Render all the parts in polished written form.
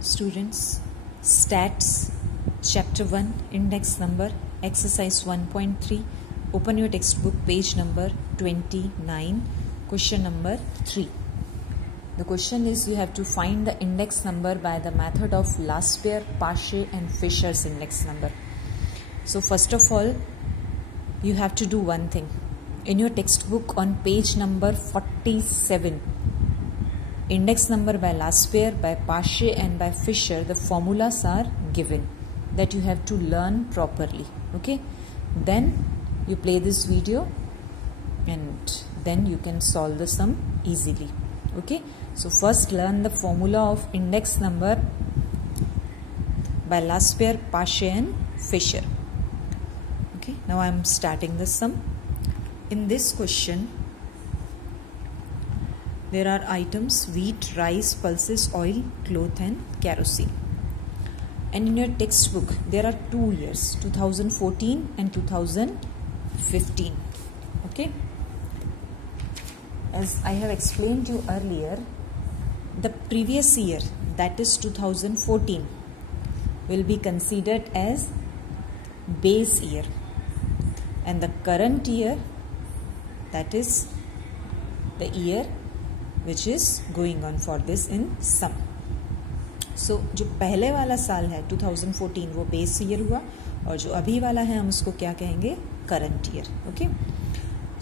Students, Stats, Chapter 1, Index number, Exercise 1.3. Open your textbook, page number 29, question number 3. The question is, you have to find the index number by the method of Laspeyres, Paasche and Fisher's index number. So first of all, you have to do one thing. In your textbook on page number 47, index number by Laspeyres, by Paasche and by Fisher, the formulas are given that you have to learn properly. Okay, then you play this video and then you can solve the sum easily. Okay, so first learn the formula of index number by Laspeyres, Paasche and Fisher. Okay, now I am starting the sum. In this question, there are items wheat, rice, pulses, oil, cloth and kerosene. And in your textbook, there are 2 years, 2014 and 2015. Okay. As I have explained to you earlier, the previous year, that is 2014, will be considered as base year. And the current year, that is the year which is going on for this in sum. So जो पहले वाला साल है 2014 वो base year हुआ और जो अभी वाला है हम उसको क्या कहेंगे, current year. Okay,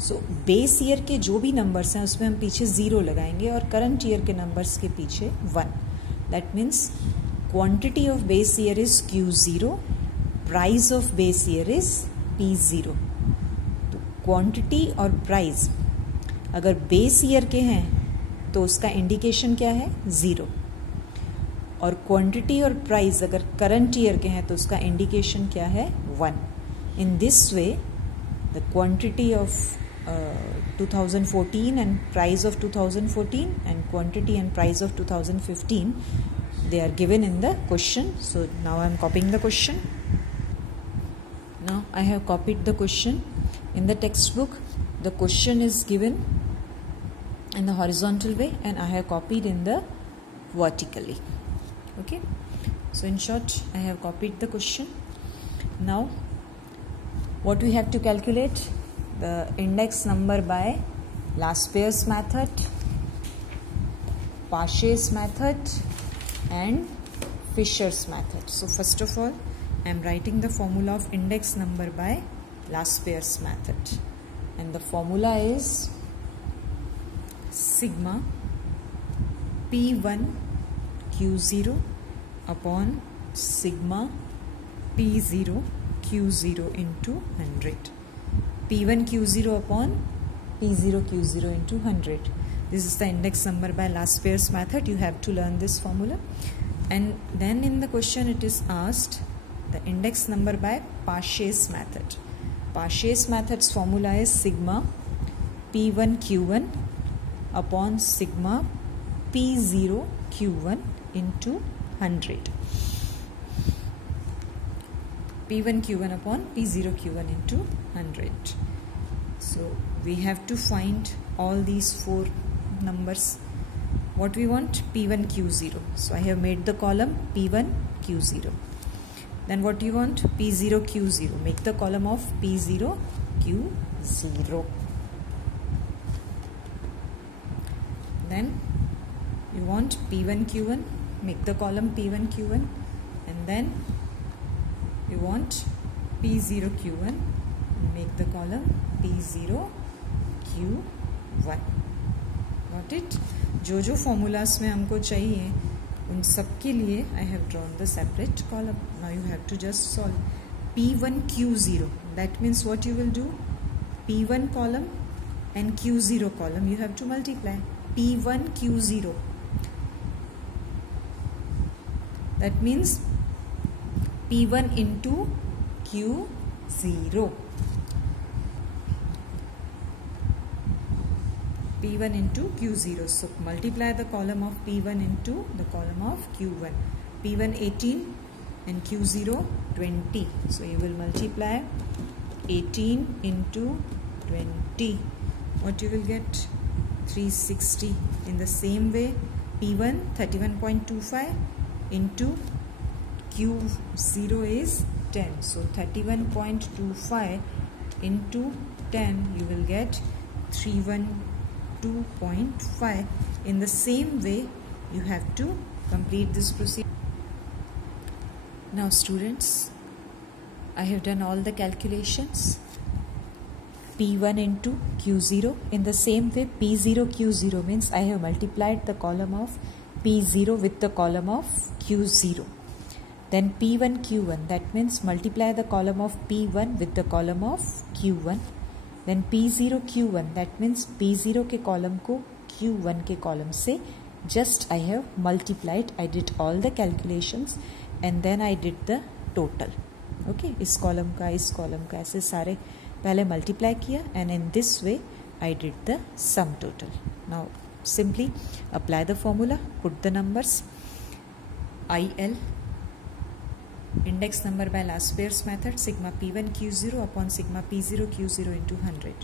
so base year के जो भी नंबर्स हैं उसमें हम पीछे 0 लगाएंगे और करंट ईयर के नंबर्स के पीछे 1. That means quantity of base year is Q0, price of base year is P0. तो क्वांटिटी और प्राइस अगर बेस ईयर के हैं तो उसका इंडिकेशन क्या है, 0. और क्वांटिटी और प्राइस अगर करंट ईयर के हैं तो उसका इंडिकेशन क्या है, 1. In this way the quantity of 2014 and price of 2014 and quantity and price of 2015 they are given in the question. So now I am copying the question. Now I have copied the question. In the textbook, the question is given in the horizontal way and I have copied in the vertically. Okay, so in short I have copied the question. Now what we have to calculate, the index number by Laspeyres method, Paasche's method and Fisher's method. So first of all I am writing the formula of index number by Laspeyres method, and the formula is sigma P1 Q0 upon sigma P0 Q0 into 100. P1 Q0 upon P0 Q0 into 100. This is the index number by Laspeyres method. You have to learn this formula. And then in the question it is asked the index number by Paasche's method. Paasche's method's formula is sigma P1 Q1 upon sigma P0 Q1 into 100. P1 Q1 upon P0 Q1 into 100. So we have to find all these 4 numbers. What we want, P1 Q0. So I have made the column P1 Q0. Then what you want, P0 Q0. Make the column of P0 Q0. Then you want P1 Q1, make the column P1 Q1, and then you want P0 Q1, make the column P0 Q1. Got it? जो जो formulas में हमको चाहिए उन सब के लिए I have drawn the separate column. Now you have to just solve. P1 Q0, that means what you will do, P1 column and Q0 column you have to multiply. P1 Q0, that means P1 into Q0. P1 into Q0. So multiply the column of P1 into the column of Q1. P1 18 and Q0 20. So you will multiply 18 into 20. What you will get? 360. In the same way, P1 31.25 into Q0 is 10. So 31.25 into 10, you will get 312.5. In the same way, you have to complete this procedure. Now students, I have done all the calculations. P1 into Q0. In the same way, P0 Q0 means I have multiplied the column of P0 with the column of Q0. Then P1 Q1, that means multiply the column of P1 with the column of Q1. Then P0 Q1, that means P0 के column को Q1 के column से just I have multiplied. I did all the calculations and then I did the total. Okay, इस column का ऐसे सारे पहले multiply किया and in this way I did the sum total. Now simply apply the formula, put the numbers. IL, index number by last pairs method, sigma P1 Q0 upon sigma P0 Q0 into 100.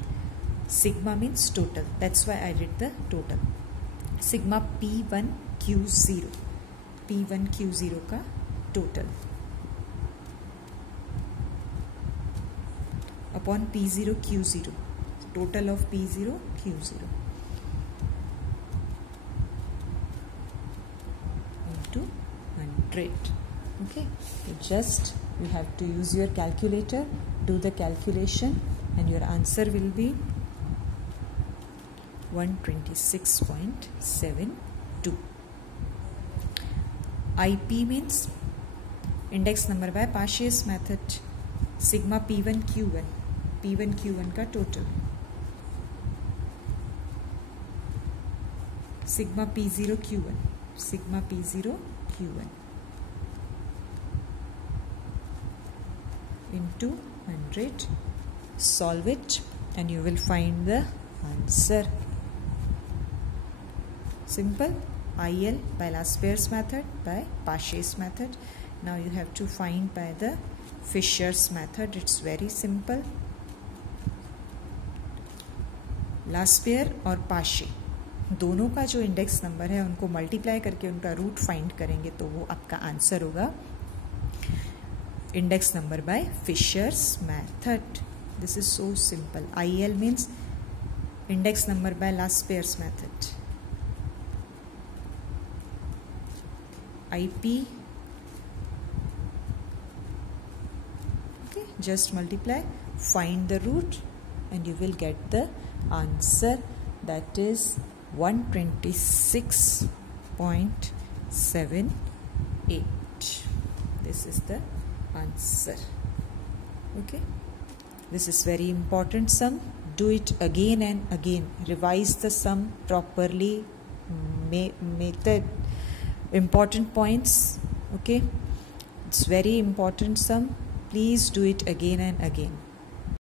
Sigma means total, that's why I did the total. Sigma P1 Q0 का total upon P0 Q0, total of P0 Q0 into 100. Okay, so just you have to use your calculator, do the calculation, and your answer will be 126.72. IP means index number by Paasche method, sigma P1 Q1 का total, sigma P0 Q1 into 100. Solve it and you will find the answer. Simple. IL by last pairs method, by Paasche method. Now you have to find by the Fisher's method. It's very simple. Last pair और पाशे दोनों का जो index number है उनको multiply करके उनका root find करेंगे तो वो आपका आंसर होगा index number by Fisher's method. This is so simple. IL means index number by Laspeyres method. IP, okay, just multiply, find the root and you will get the answer, that is 126.78. This is the answer. Okay, this is very important sum. Do it again and again. Revise the sum properly. Method, important points. Okay, it's very important sum. Please do it again and again.